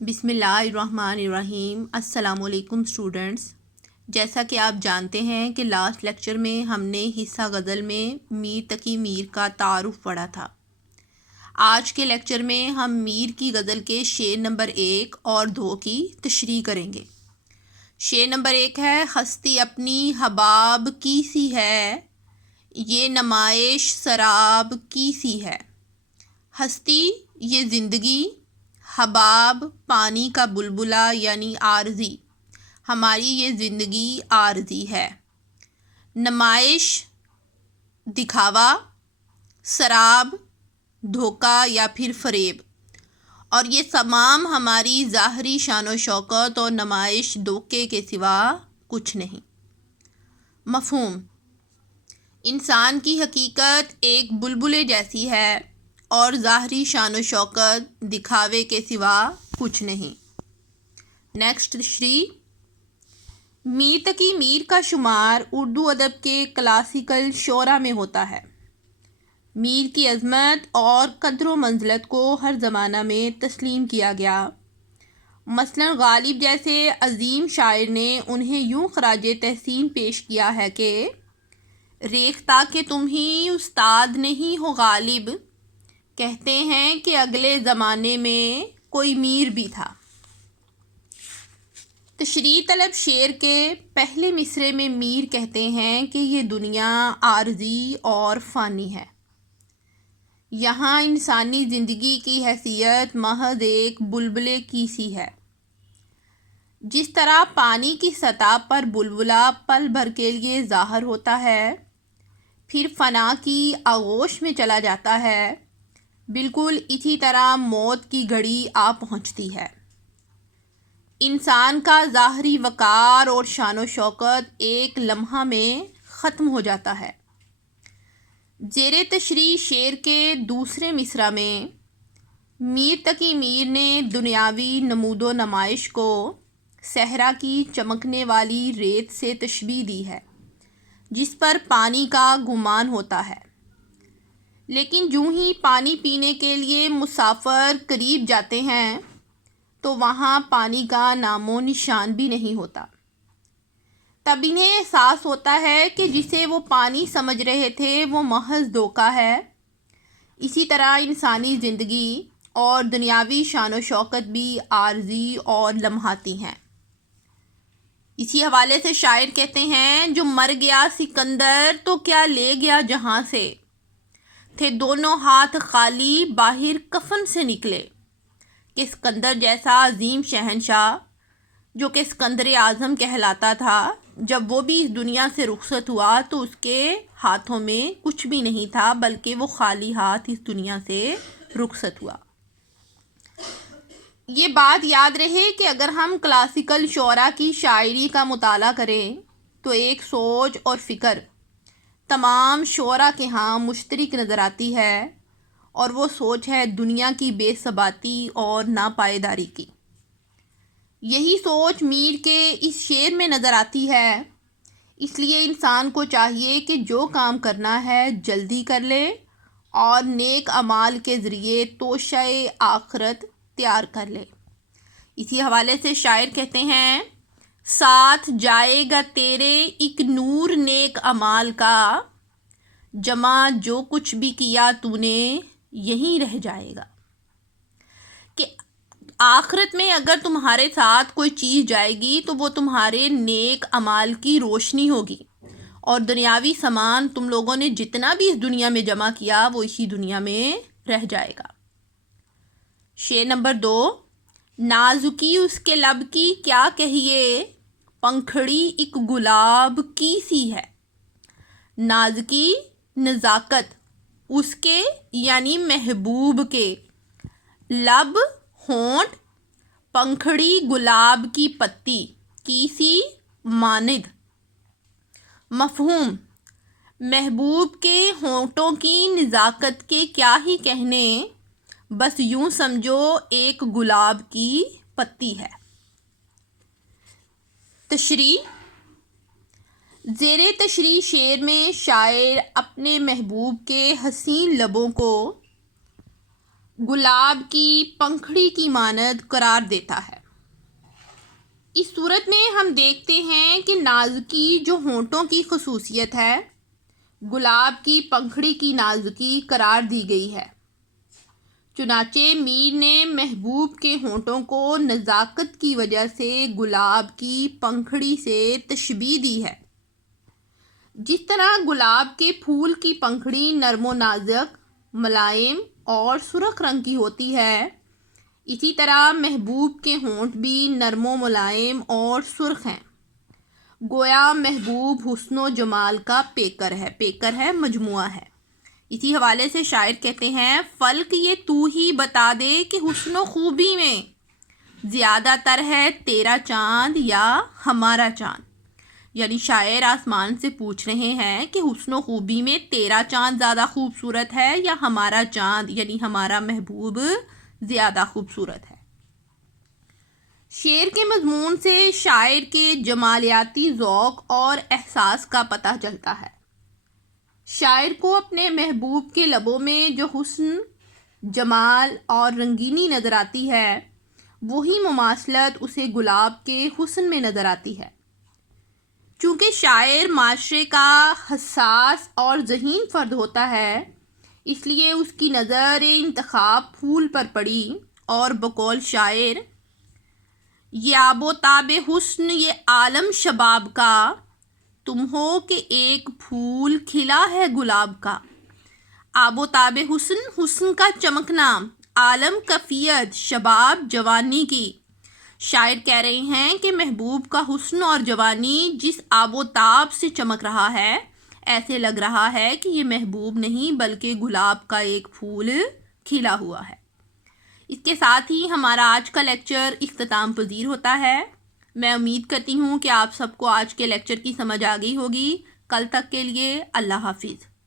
بسم اللہ الرحمن الرحیم۔ السلام علیکم اسٹوڈنٹس۔ جیسا کہ آپ جانتے ہیں کہ لاسٹ لیکچر میں ہم نے حصہ غزل میں میر تقی میر کا تعارف پڑھا تھا۔ آج کے لیکچر میں ہم میر کی غزل کے شعر نمبر 1 اور 2 کی تشریح کریں گے۔ شعر نمبر 1 ہے: ہستی اپنی حباب کی سی ہے، یہ نمائش سراب کی سی ہے۔ ہستی یہ زندگی، حباب پانی کا بلبلا یعنی عارضی، ہماری یہ زندگی عارضی ہے۔ نمائش دکھاوا، سراب دھوکہ یا پھر فریب، اور یہ تمام ہماری ظاہری شان و شوکت اور نمائش دھوکے کے سوا کچھ نہیں۔ مفہوم: انسان کی حقیقت ایک بلبلے جیسی ہے اور ظاہری شان و شوکت دکھاوے کے سوا کچھ نہیں۔ نیکسٹ تشریح: میر تقی میر کا شمار اردو ادب کے کلاسیکل شعراء میں ہوتا ہے۔ میر کی عظمت اور قدر و منزلت کو ہر زمانہ میں تسلیم کیا گیا۔ مثلاً غالب جیسے عظیم شاعر نے انہیں یوں خراج تحسین پیش کیا ہے کہ ریختہ کہ تم ہی استاد نہیں ہو غالب، کہتے ہیں کہ اگلے زمانے میں کوئی میر بھی تھا۔ تشریح طلب شعر کے پہلے مصرعے میں میر کہتے ہیں کہ یہ دنیا عارضی اور فانی ہے۔ یہاں انسانی زندگی کی حیثیت محض ایک بلبلے کی سی ہے۔ جس طرح پانی کی سطح پر بلبلا پل بھر کے لیے ظاہر ہوتا ہے، پھر فنا کی آغوش میں چلا جاتا ہے، بالکل اسی طرح موت کی گھڑی آ پہنچتی ہے۔ انسان کا ظاہری وقار اور شان و شوکت ایک لمحہ میں ختم ہو جاتا ہے۔ زیر تشریح شعر کے دوسرے مصرع میں میر تقی میر نے دنیاوی نمود و نمائش کو صحرا کی چمکنے والی ریت سے تشبیہ دی ہے جس پر پانی کا گمان ہوتا ہے، لیکن جوں ہی پانی پینے کے لیے مسافر قریب جاتے ہیں تو وہاں پانی کا نام و نشان بھی نہیں ہوتا۔ تب انہیں احساس ہوتا ہے کہ جسے وہ پانی سمجھ رہے تھے وہ محض دھوکہ ہے۔ اسی طرح انسانی زندگی اور دنیاوی شان و شوکت بھی عارضی اور لمحاتی ہیں۔ اسی حوالے سے شاعر کہتے ہیں: جو مر گیا سکندر تو کیا لے گیا جہاں سے، تھے دونوں ہاتھ خالی باہر کفن سے نکلے۔ کہ سکندر جیسا عظیم شہنشاہ جو کہ اسکندر اعظم کہلاتا تھا، جب وہ بھی اس دنیا سے رخصت ہوا تو اس کے ہاتھوں میں کچھ بھی نہیں تھا، بلکہ وہ خالی ہاتھ اس دنیا سے رخصت ہوا۔ یہ بات یاد رہے کہ اگر ہم کلاسیکل شعراء کی شاعری کا مطالعہ کریں تو ایک سوچ اور فکر تمام شعراء کے ہاں مشترک نظر آتی ہے، اور وہ سوچ ہے دنیا کی بے ثباتی اور ناپائیداری کی۔ یہی سوچ میر کے اس شعر میں نظر آتی ہے۔ اس لیے انسان کو چاہیے کہ جو کام کرنا ہے جلدی کر لے اور نیک اعمال کے ذریعے توشہ آخرت تیار کر لے۔ اسی حوالے سے شاعر کہتے ہیں: ساتھ جائے گا تیرے ایک نور نیک اعمال کا، جمع جو کچھ بھی کیا تو نے یہیں رہ جائے گا۔ کہ آخرت میں اگر تمہارے ساتھ کوئی چیز جائے گی تو وہ تمہارے نیک اعمال کی روشنی ہوگی، اور دنیاوی سامان تم لوگوں نے جتنا بھی اس دنیا میں جمع کیا وہ اسی دنیا میں رہ جائے گا۔ شعر نمبر 2: نازکی اس کے لب کی کیا کہیے، پنکھڑی ایک گلاب کی سی ہے۔ نازکی نزاکت اس کے یعنی محبوب کے، لب ہونٹ، پنکھڑی گلاب کی پتی کی سی مانند۔ مفہوم: محبوب کے ہونٹوں کی نزاکت کے کیا ہی کہنے، بس یوں سمجھو ایک گلاب کی پتی ہے۔ تشریح: زیر تشریح شعر میں شاعر اپنے محبوب کے حسین لبوں کو گلاب کی پنکھڑی کی مانند قرار دیتا ہے۔ اس صورت میں ہم دیکھتے ہیں کہ نازکی جو ہونٹوں کی خصوصیت ہے، گلاب کی پنکھڑی کی نازکی قرار دی گئی ہے۔ چنانچہ میر نے محبوب کے ہونٹوں کو نزاکت کی وجہ سے گلاب کی پنکھڑی سے تشبیہ دی ہے۔ جس طرح گلاب کے پھول کی پنکھڑی نرم و نازک، ملائم اور سرخ رنگ کی ہوتی ہے، اسی طرح محبوب کے ہونٹ بھی نرم و ملائم اور سرخ ہیں۔ گویا محبوب حسن و جمال کا پیکر ہے مجموعہ ہے۔ اسی حوالے سے شاعر کہتے ہیں، فلک یہ تو ہی بتا دے کہ حسن و خوبی میں زیادہ تر ہے تیرا چاند یا ہمارا چاند۔ یعنی شاعر آسمان سے پوچھ رہے ہیں کہ حسن و خوبی میں تیرا چاند زیادہ خوبصورت ہے یا ہمارا چاند یعنی ہمارا محبوب زیادہ خوبصورت ہے۔ شعر کے مضمون سے شاعر کے جمالیاتی ذوق اور احساس کا پتہ چلتا ہے۔ شاعر کو اپنے محبوب کے لبوں میں جو حسن، جمال اور رنگینی نظر آتی ہے، وہی مماثلت اسے گلاب کے حسن میں نظر آتی ہے۔ چونکہ شاعر معاشرے کا حساس اور ذہین فرد ہوتا ہے، اس لیے اس کی نظر انتخاب پھول پر پڑی اور بقول شاعر، یہ آب و تاب حسن یہ عالم شباب کا، تم ہو کہ ایک پھول کھلا ہے گلاب کا۔ آب و تاب حسن، حسن کا چمکنا، عالم کفیت، شباب جوانی کی۔ شاعر کہہ رہے ہیں کہ محبوب کا حسن اور جوانی جس آب و تاب سے چمک رہا ہے، ایسے لگ رہا ہے کہ یہ محبوب نہیں بلکہ گلاب کا ایک پھول کھلا ہوا ہے۔ اس کے ساتھ ہی ہمارا آج کا لیکچر اختتام پذیر ہوتا ہے۔ میں امید کرتی ہوں کہ آپ سب کو آج کے لیکچر کی سمجھ آ گئی ہوگی۔ کل تک کے لیے اللہ حافظ۔